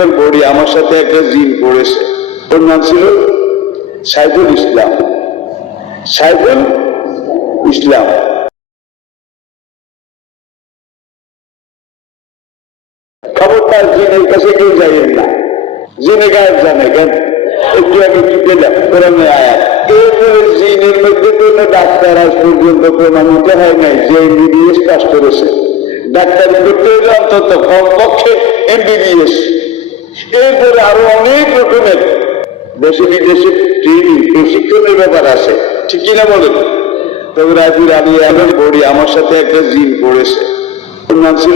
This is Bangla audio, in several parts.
যখন পড়ি, আমার সাথে একটা জিন পড়েছে। ওর নাম ছিল সাইফুল ইসলাম। সাইফুল ইসলাম। খবরদার জিনের কাছে কেউ যাইয়েন না। জিনে জানে কেন? একটু আগে কি পেলাম? কোরআনে আয়াত। জিনের মধ্যে কোনো ডাক্তার আজ পর্যন্ত প্রমাণিত হয় নাই, যে এমবিবিএস পাস করেছে। করতে হলে অন্তত কমপক্ষে এমবিবিএস এরপরে আরও অনেক রকমের দেশে বিদেশে ট্রেনিং প্রশিক্ষণের ব্যাপার আছে। ঠিক কিনা বলেন? তবে রাজুর আমি এমন পড়ি, আমার সাথে একটা জিন পড়েছে। নাম ছিল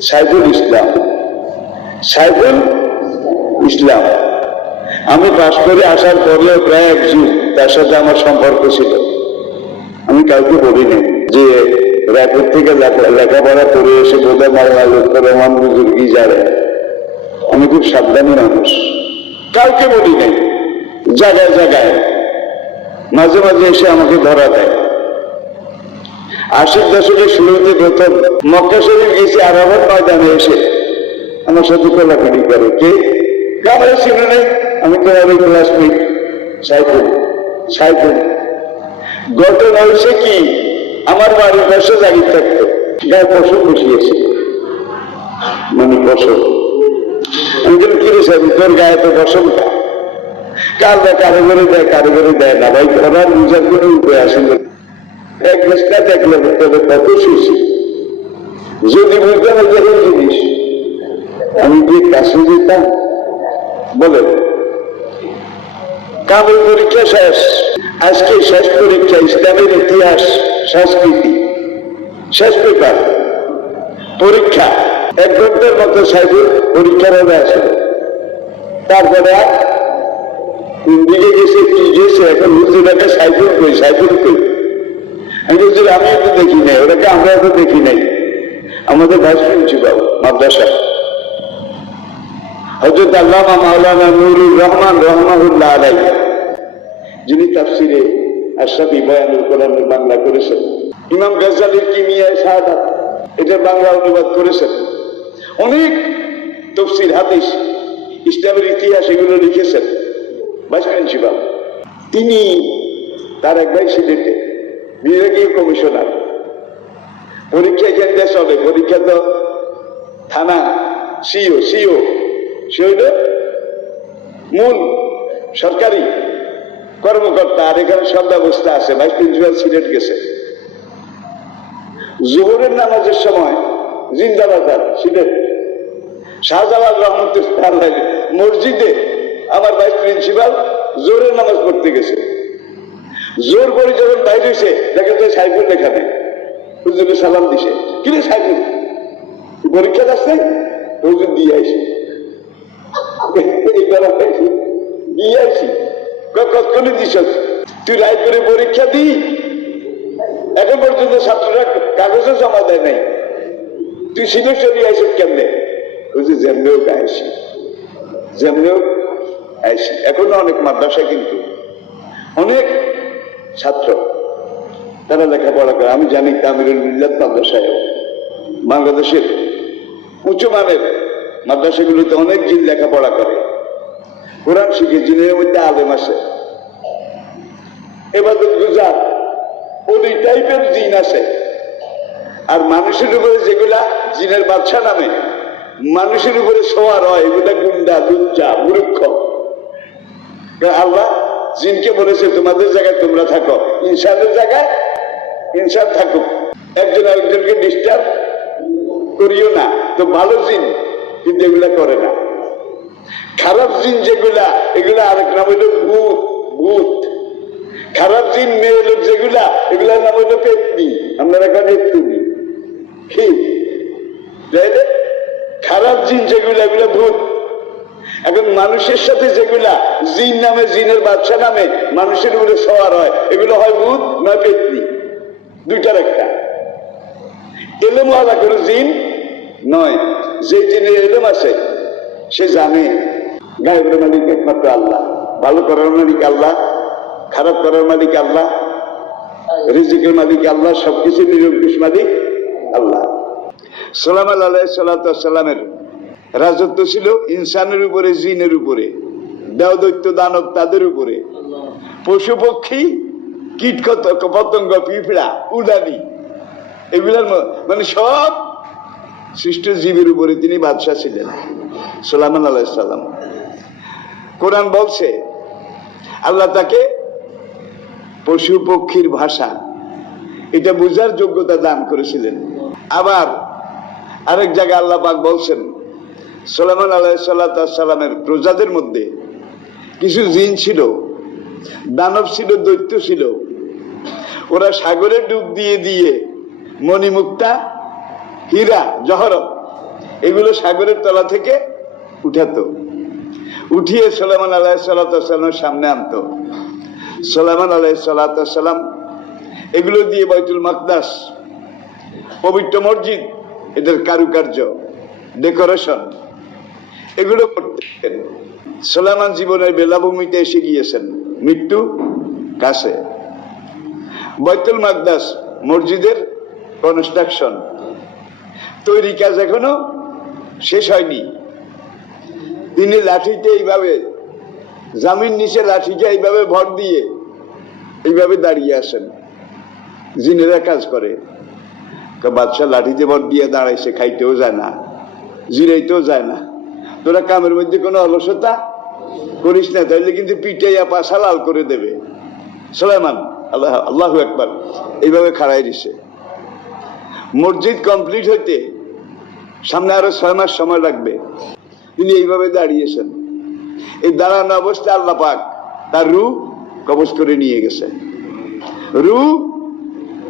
সাইফুল ইসলাম। সাইফুল ইসলাম। আমি পাশ করে আসার পরেও প্রায় এক যুগ তার সাথে আমার সম্পর্ক ছিল। আমি কাউকে বলিনি যে র্যাপের থেকে লেখা- লেখাপড়া করে এসে বোধহয় মাল্লা লোক রহমান বুজুর্গি যারে আমি খুব সাবধানী মানুষ। কাউকে বলি নাই। জায়গায় জায়গায় মাঝে মাঝে এসে আমাকে ধরা দেয়। আশির দশকের শুরুতে প্রথম মক্কা শরীফ গেছি, আরাফাত ময়দানে এসে আমার সাথে কোলাকুলি করে। কে? কামড়ে ছিল নেই? আমি তো আমি ক্লাসমেট সাইফুল সাইফুল। ঘটনা হয়েছে কি আমার বাড়ির পাশে দাঁড়িয়ে থাকতো? গায়ে পশু বসিয়েছে। মানে পশু কিরে সাহেব তোর গায়ে তো পশমটা কার বা কারিগরি দেয় কারিগরি দেয় না। ভাই ওনার বুঝার কোনো উপায় আসলে এক দেশটা দেখলে তবে কত সুশি যদি বুঝতাম এরকম জিনিস, আমি কি কাছে যেতাম? বলেন। কামের পরীক্ষা শেষ। আজকে শেষ পরীক্ষা, ইসলামের ইতিহাস, সংস্কৃতি। শেষ পেপার। পরীক্ষা। এক ঘণ্টার মতো সাইডে পরীক্ষার হবে আসলে তারপরে কোন দিকে গেছে কি গেছে, এখন হুজুরাকে সাইকেল কই সাইকেল কই আমি হুজুর আমি তো দেখি নাই, ওটাকে আমরা তো দেখি নাই। আমাদের ভাইস প্রিন্সিপাল মাদ্রাসা। হজরত আল্লামা মাওলানা নুরুর রহমান রহমাহুল্লাহ আলাই যিনি তাফসিরে আশরাফি বয়ানুল কোরআনের বাংলা করেছেন। ইমাম গাজ্জালির কিমিয়ায় শাহাদাত এটা বাংলা অনুবাদ করেছেন। অনেক তফসির হাদিস, ইসলামের ইতিহাস এগুলো লিখেছেন। ভাইস প্রিন্সিপাল তিনি তার এক ভাই সিলেটে বিভাগীয় কমিশনার। পরীক্ষা কেন্দ্রে চলে পরীক্ষা তো থানা সিও সিও। সে হইল মূল সরকারি কর্মকর্তা, আর এখানে সব ব্যবস্থা আছে। ভাইস প্রিন্সিপাল সিলেট গেছে। জোহরের নামাজের সময় জিন্দাবাজার সিলেট। শাহজালাল রহমতুল্লাহ মসজিদে আমার ভাইস প্রিন্সিপাল জোরের নামাজ পড়তে গেছে। জোর করে যখন বাইরে হয়েছে দেখে তো সাইকেল লেখা নেই হুজুরে সালাম দিছে। কিরে সাইকেল পরীক্ষা যাচ্ছে? হুজুর দিয়ে আইসি এই করা দিয়ে আইসি কতক্ষণে দিস তুই রায় পরীক্ষা দি। এখন পর্যন্ত ছাত্ররা কাগজও জমা দেয় নাই। তুই সিলেকশন আইসি কেমনে? বুঝলি যেমনেও আইসি এখনও অনেক মাদ্রাসা কিন্তু অনেক ছাত্র তারা লেখাপড়া করে। আমি জানি তামিরুল মিল্লাত মাদ্রাসায় বাংলাদেশের উঁচু মানের মাদ্রাসাগুলোতে অনেক জিন লেখাপড়া করে। কোরআন শিখে জিনের মধ্যে আলেম আছে এবার গুজার, ওই টাইপের জিন আছে আর মানুষের উপরে যেগুলা জিনের বাচ্চা নামে মানুষের উপরে সোয়ার হয় এগুলা গুন্ডা, লুচ্চা, মূর্খ। আল্লাহ জিনকে বলেছে, তোমাদের জায়গায় তোমরা থাকো। ইনসানের জায়গায় ইনসান থাকুক। একজন আরেকজনকে ডিস্টার্ব করিও না। তো ভালো জিন কিন্তু এগুলা করে না। খারাপ জিন যেগুলা, এগুলা আরেক নাম হইল ভূত ভূত। খারাপ জিন, মেয়ে লোক যেগুলা, এগুলার নাম হইল পেতনি। আপনারা এখন পেতনি কি? তাইলে খারাপ জিন যেগুলা, এগুলো ভূত। এখন মানুষের সাথে যেগুলা জিন নামে, জিনের বাচ্চা নামে মানুষের উপরে সওয়ার হয়, এগুলো হয় ভূত নয় পেতনি? দুইটার একটা। এলেম আলা কোনো জিন নয়, যে জিনের এলেম আছে, সে জানে। গায়েবের মালিক একমাত্র আল্লাহ। ভালো করার মালিক আল্লাহ, খারাপ করার মালিক আল্লাহ, রিজিকের মালিক আল্লাহ সবকিছু নিরঙ্কুশ মালিক। সালাম আল্লাহ সাল্লামের রাজত্ব ছিল ইনসানের উপরে, জিনের উপরে, দেওদৈত্য দানব তাদের উপরে। পশু পক্ষী কীট পতঙ্গ, পিঁপড়া, উডানি, এগুলার মানে সব সৃষ্ট জীবের উপরে তিনি বাদশাহ ছিলেন সোলামান আলাইসাল্লাম কোরআন বলছে, আল্লাহ তাকে পশু পক্ষীর ভাষা, এটা বোঝার যোগ্যতা দান করেছিলেন। আবার আরেক জায়গায় আল্লাহ পাক বলছেন সোলামান আলাহ সাল্লামের প্রজাদের মধ্যে কিছু জিন ছিল, দানব ছিল, দৈত্য ছিল, ওরা সাগরে ডুব দিয়ে দিয়ে মণিমুক্তা, হীরা, জহরত এগুলো সাগরের তলা থেকে উঠাতো, উঠিয়ে সোলামান আলাহ সাল্লামের সামনে আনতো। সোলামান সাল্লাম এগুলো দিয়ে বাইতুল মাকদাস, পবিত্র মসজিদ এদের কারুকার্য, ডেকোরেশন, এগুলো করতেন সোলামান জীবনের বেলাভূমিতে এসে গিয়েছেন। মৃত্যু কাছে। বৈতুল মাকদাস মসজিদের কনস্ট্রাকশন তৈরি কাজ এখনও শেষ হয়নি। তিনি লাঠিতে এইভাবে, জামিন নিচে লাঠিকে এইভাবে ভর দিয়ে এইভাবে দাঁড়িয়ে আসেন জিনেরা কাজ করে। বাদশাহ লাঠিতে ভর দিয়ে দাঁড়াইছে খাইতেও যায় না, জিরাইতেও যায় না। তোরা কামের মধ্যে কোনো অলসতা করিস না তাহলে কিন্তু পিটাইয়া পাশা লাল করে দেবে। সোলাইমান, আল্লাহ আল্লাহ একবার এইভাবে খাড়াই দিছে। মসজিদ কমপ্লিট হইতে সামনে আরও ছয় মাস সময় লাগবে। তিনি এইভাবে দাঁড়িয়েছেন। এই দাঁড়ানো অবস্থায় আল্লাহ পাক তার রু কবজ করে নিয়ে গেছে রু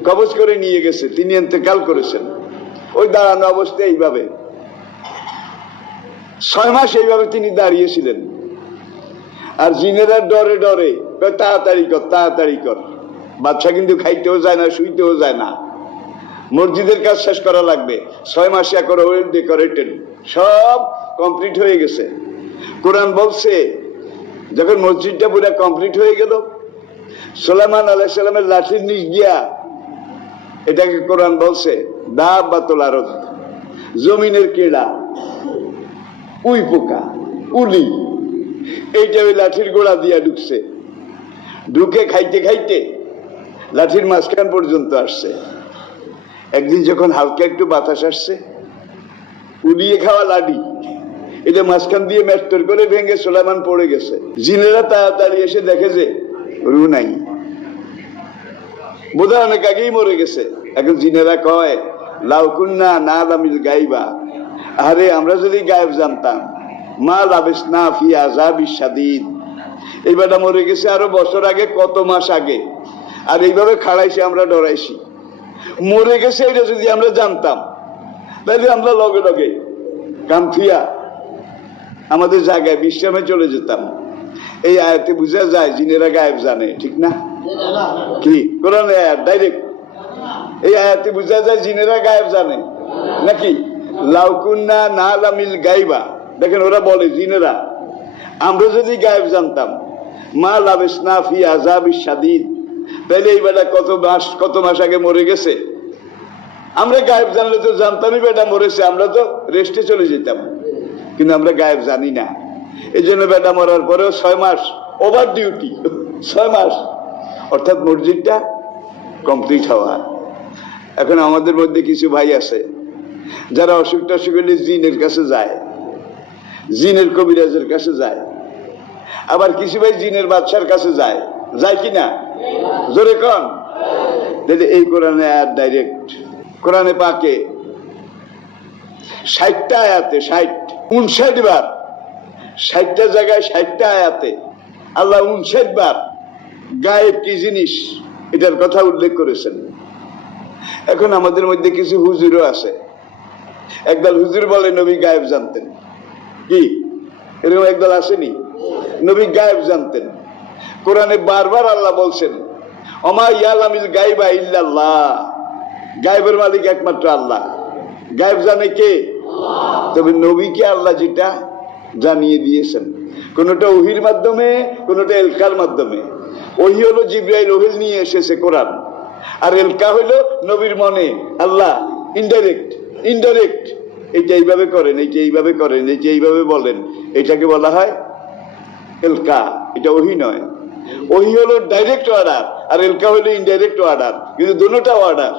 কবজ করে নিয়ে গেছে, তিনি এতেকাল করেছেন। ওই দাঁড়ানো অবস্থায় এইভাবে। ছয় মাস এইভাবে তিনি দাঁড়িয়েছিলেন। আর জিনেরা ডরে ডরে তাড়াতাড়ি কর তাড়াতাড়ি কর। বাচ্চা কিন্তু খাইতেও যায় না, শুইতেও যায় না। মসজিদের কাজ শেষ করা লাগবে। ছয় মাসে করে ওয়েল ডেকোরেটেড সব কমপ্লিট হয়ে গেছে। কোরআন বলছে, যখন মসজিদটা পুরো কমপ্লিট হয়ে গেল সোলামান আলাইসাল্লামের লাঠির নিচ গিয়া এটাকে কোরআন বলছে দাব বা তোলারত জমিনের কেড়া, উই পোকা, উলি। এইটা ওই লাঠির গোড়া দিয়া ঢুকছে। ঢুকে খাইতে খাইতে লাঠির মাঝখান পর্যন্ত আসছে। একদিন যখন হালকা একটু বাতাস আসছে, উলিয়ে খাওয়া লাডি এটা মাঝখান দিয়ে ম্যাস্টর করে ভেঙে সোলামান পড়ে গেছে। জিনেরা তাড়াতাড়ি এসে দেখে যে রু নাই। বোধহয় অনেক আগেই মরে গেছে। এখন জিনেরা কয় লাউকুন্না না লামিল গাইবা। আরে, আমরা যদি গায়েব জানতাম, মা লাবিস না ফি আজাবি সাদিদ এই বেটা মরে গেছে আরও বছর আগে, কত মাস আগে। আর এইভাবে খাড়াইছে আমরা, ডরাইছি। মরে গেছে এটা যদি আমরা জানতাম তাহলে আমরা লগে লগে কামফিয়া আমাদের জায়গায় বিশ্রামে চলে যেতাম। এই আয়াতে বোঝা যায়, জিনেরা গায়েব জানে, ঠিক না? কি? কোরআন ডাইরেক্ট এই যায় জিনেরা গায়েব জানে। নাকি? লাউকুন্না না লামিল গাইবা। দেখেন ওরা বলে জিনেরা, আমরা যদি গায়েব জানতাম, মা ফি আজাবি তাইলে এই বেটা কত মাস কত মাস আগে মরে গেছে? আমরা গায়েব জানলে তো জানতামই বেটা মরেছে, আমরা তো রেস্টে চলে যেতাম। কিন্তু আমরা গায়েব জানি না। এই জন্য বেটা মরার পরেও ছয় মাস ওভার ডিউটি ছয় মাস অর্থাৎ মসজিদটা কমপ্লিট হওয়া। এখন আমাদের মধ্যে কিছু ভাই আছে, যারা অসুখ টসুখ হলে জিনের কাছে যায়, জিনের কবিরাজের কাছে যায়। আবার কিছু ভাই জিনের বাদশার কাছে যায় যায় কি না? জোরে কন। এই কোরআনে আর ডাইরেক্ট কোরআনে পাকে। ষাটটা আয়াতে, ষাট, উনষাট বার, ষাটটা জায়গায় ষাটটা আয়াতে, আল্লাহ উনষাট বার গায়েব কি জিনিস? এটার কথা উল্লেখ করেছেন। এখন আমাদের মধ্যে কিছু হুজুরও আছে। একদল হুজুর বলে, নবী গায়েব জানতেন। কি? এরকম একদল আসেনি? নবী গায়েব জানতেন। কোরআনে বারবার আল্লাহ বলছেন অমা ইয়ালামিল গাইবা ইল্লাল্লাহ। গায়েবের মালিক একমাত্র আল্লাহ। গায়েব জানে কে? তবে নবীকে আল্লাহ যেটা জানিয়ে দিয়েছেন। কোনোটা ওহির মাধ্যমে, কোনোটা এলকার মাধ্যমে। ওহি হলো জিব্রাইল, ওহিল নিয়ে এসেছে কোরআন। আর এলকা হইল নবীর মনে, আল্লাহ ইনডাইরেক্ট ইনডাইরেক্ট এইটা এইভাবে করেন, এইটা এইভাবে করেন এই যে এইভাবে বলেন। এটাকে বলা হয় এলকা, এটা ওহি নয়। ওহি হলো ডাইরেক্ট অর্ডার আর এলকা হলো ইনডাইরেক্ট অর্ডার কিন্তু দুটোটা অর্ডার